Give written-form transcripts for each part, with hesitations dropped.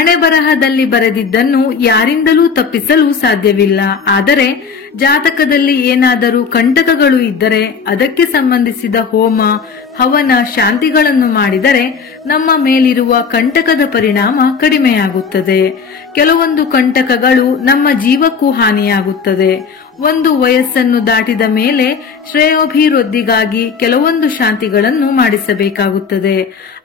ಹಣೆ ಬರಹದಲ್ಲಿ ಬರೆದಿದ್ದನ್ನು ಯಾರಿಂದಲೂ ತಪ್ಪಿಸಲು ಸಾಧ್ಯವಿಲ್ಲ. ಆದರೆ ಜಾತಕದಲ್ಲಿ ಏನಾದರೂ ಕಂಟಕಗಳು ಇದ್ದರೆ ಅದಕ್ಕೆ ಸಂಬಂಧಿಸಿದ ಹೋಮ, ಹವನ, ಶಾಂತಿಗಳನ್ನು ಮಾಡಿದರೆ ನಮ್ಮ ಮೇಲಿರುವ ಕಂಟಕದ ಪರಿಣಾಮ ಕಡಿಮೆಯಾಗುತ್ತದೆ. ಕೆಲವೊಂದು ಕಂಟಕಗಳು ನಮ್ಮ ಜೀವಕ್ಕೂ ಹಾನಿಯಾಗುತ್ತದೆ. ಒಂದು ವಯಸ್ಸನ್ನು ದಾಟಿದ ಮೇಲೆ ಶ್ರೇಯೋಭಿವೃದ್ಧಿಗಾಗಿ ಕೆಲವೊಂದು ಶಾಂತಿಗಳನ್ನು ಮಾಡಿಸಬೇಕಾಗುತ್ತದೆ.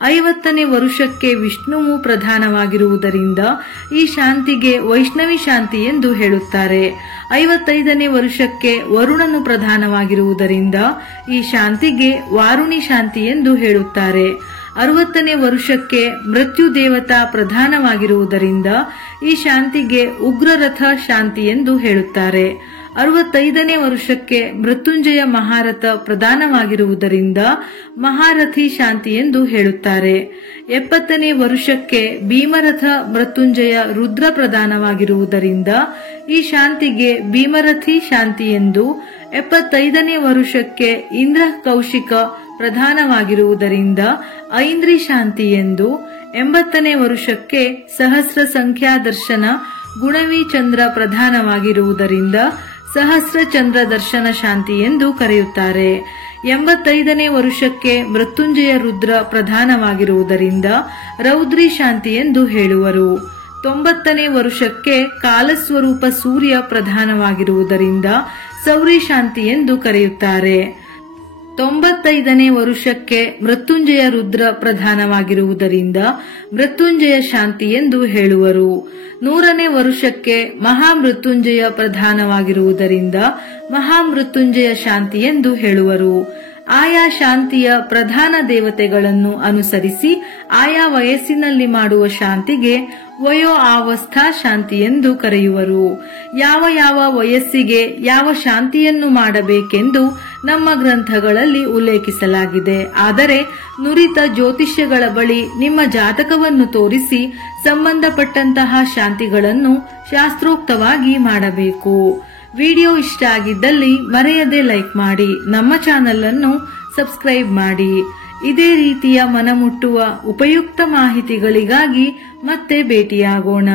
50ನೇ ವರುಷಕ್ಕೆ ವಿಷ್ಣುವು ಪ್ರಧಾನವಾಗಿರುವುದರಿಂದ ಈ ಶಾಂತಿಗೆ ವೈಷ್ಣವಿ ಶಾಂತಿ ಎಂದು ಹೇಳುತ್ತಾರೆ. 55ನೇ ವರುಷಕ್ಕೆ ವರುಣನು ಪ್ರಧಾನವಾಗಿರುವುದರಿಂದ ಈ ಶಾಂತಿಗೆ ವಾರುಣಿ ಶಾಂತಿ ಎಂದು ಹೇಳುತ್ತಾರೆ. 60ನೇ ವರುಷಕ್ಕೆ ಮೃತ್ಯು ದೇವತಾ ಪ್ರಧಾನವಾಗಿರುವುದರಿಂದ ಈ ಶಾಂತಿಗೆ ಉಗ್ರರಥ ಶಾಂತಿ ಎಂದು ಹೇಳುತ್ತಾರೆ. 65ನೇ ವರುಷಕ್ಕೆ ಮೃತ್ಯುಂಜಯ ಮಹಾರಥ ಪ್ರಧಾನವಾಗಿರುವುದರಿಂದ ಮಹಾರಥಿ ಶಾಂತಿ ಎಂದು ಹೇಳುತ್ತಾರೆ. 70ನೇ ವರುಷಕ್ಕೆ ಭೀಮರಥ ಮೃತ್ಯುಂಜಯ ರುದ್ರ ಪ್ರಧಾನವಾಗಿರುವುದರಿಂದ ಈ ಶಾಂತಿಗೆ ಭೀಮರಥಿ ಶಾಂತಿ ಎಂದು, 75ನೇ ವರುಷಕ್ಕೆ ಇಂದ್ರ ಕೌಶಿಕ ಪ್ರಧಾನವಾಗಿರುವುದರಿಂದ ಐಂದ್ರಿ ಶಾಂತಿ ಎಂದು, 80ನೇ ವರುಷಕ್ಕೆ ಸಹಸ್ರ ಸಂಖ್ಯಾ ದರ್ಶನ ಗುಣವಿ ಚಂದ್ರ ಪ್ರಧಾನವಾಗಿರುವುದರಿಂದ ಸಹಸ್ರ ಚಂದ್ರ ದರ್ಶನ ಶಾಂತಿ ಎಂದು ಕರೆಯುತ್ತಾರೆ. 85ನೇ ವರುಷಕ್ಕೆ ಮೃತ್ಯುಂಜಯ ರುದ್ರ ಪ್ರಧಾನವಾಗಿರುವುದರಿಂದ ರೌದ್ರಿ ಶಾಂತಿ ಎಂದು ಹೇಳುವರು. 90ನೇ ವರುಷಕ್ಕೆ ಕಾಲಸ್ವರೂಪ ಸೂರ್ಯ ಪ್ರಧಾನವಾಗಿರುವುದರಿಂದ ಸೌರಿ ಶಾಂತಿ ಎಂದು ಕರೆಯುತ್ತಾರೆ. 95ನೇ ವರುಷಕ್ಕೆ ಮೃತ್ಯುಂಜಯ ರುದ್ರ ಪ್ರಧಾನವಾಗಿರುವುದರಿಂದ ಮೃತ್ಯುಂಜಯ ಶಾಂತಿ ಎಂದು ಹೇಳುವರು. 100ನೇ ವರುಷಕ್ಕೆ ಮಹಾಮೃತ್ಯುಂಜಯ ಪ್ರಧಾನವಾಗಿರುವುದರಿಂದ ಮಹಾಮೃತ್ಯುಂಜಯ ಶಾಂತಿ ಎಂದು ಹೇಳುವರು. ಆಯಾ ಶಾಂತಿಯ ಪ್ರಧಾನ ದೇವತೆಗಳನ್ನು ಅನುಸರಿಸಿ ಆಯಾ ವಯಸ್ಸಿನಲ್ಲಿ ಮಾಡುವ ಶಾಂತಿಗೆ ವಯೋ ಅವಸ್ಥಾ ಶಾಂತಿ ಎಂದು ಕರೆಯುವರು. ಯಾವ ಯಾವ ವಯಸ್ಸಿಗೆ ಯಾವ ಶಾಂತಿಯನ್ನು ಮಾಡಬೇಕೆಂದು ನಮ್ಮ ಗ್ರಂಥಗಳಲ್ಲಿ ಉಲ್ಲೇಖಿಸಲಾಗಿದೆ. ಆದರೆ ನುರಿತ ಜ್ಯೋತಿಷ್ಯಗಳ ಬಳಿ ನಿಮ್ಮ ಜಾತಕವನ್ನು ತೋರಿಸಿ ಸಂಬಂಧಪಟ್ಟಂತಹ ಶಾಂತಿಗಳನ್ನು ಶಾಸ್ತ್ರೋಕ್ತವಾಗಿ ಮಾಡಬೇಕು. ವಿಡಿಯೋ ಇಷ್ಟ ಆಗಿದ್ದಲ್ಲಿ ಮರೆಯದೆ ಲೈಕ್ ಮಾಡಿ, ನಮ್ಮ ಚಾನೆಲ್ ಅನ್ನು ಸಬ್ಸ್ಕ್ರೈಬ್ ಮಾಡಿ. ಇದೇ ರೀತಿಯ ಮನಮುಟ್ಟುವ ಉಪಯುಕ್ತ ಮಾಹಿತಿಗಳಿಗಾಗಿ ಮತ್ತೆ ಭೇಟಿಯಾಗೋಣ.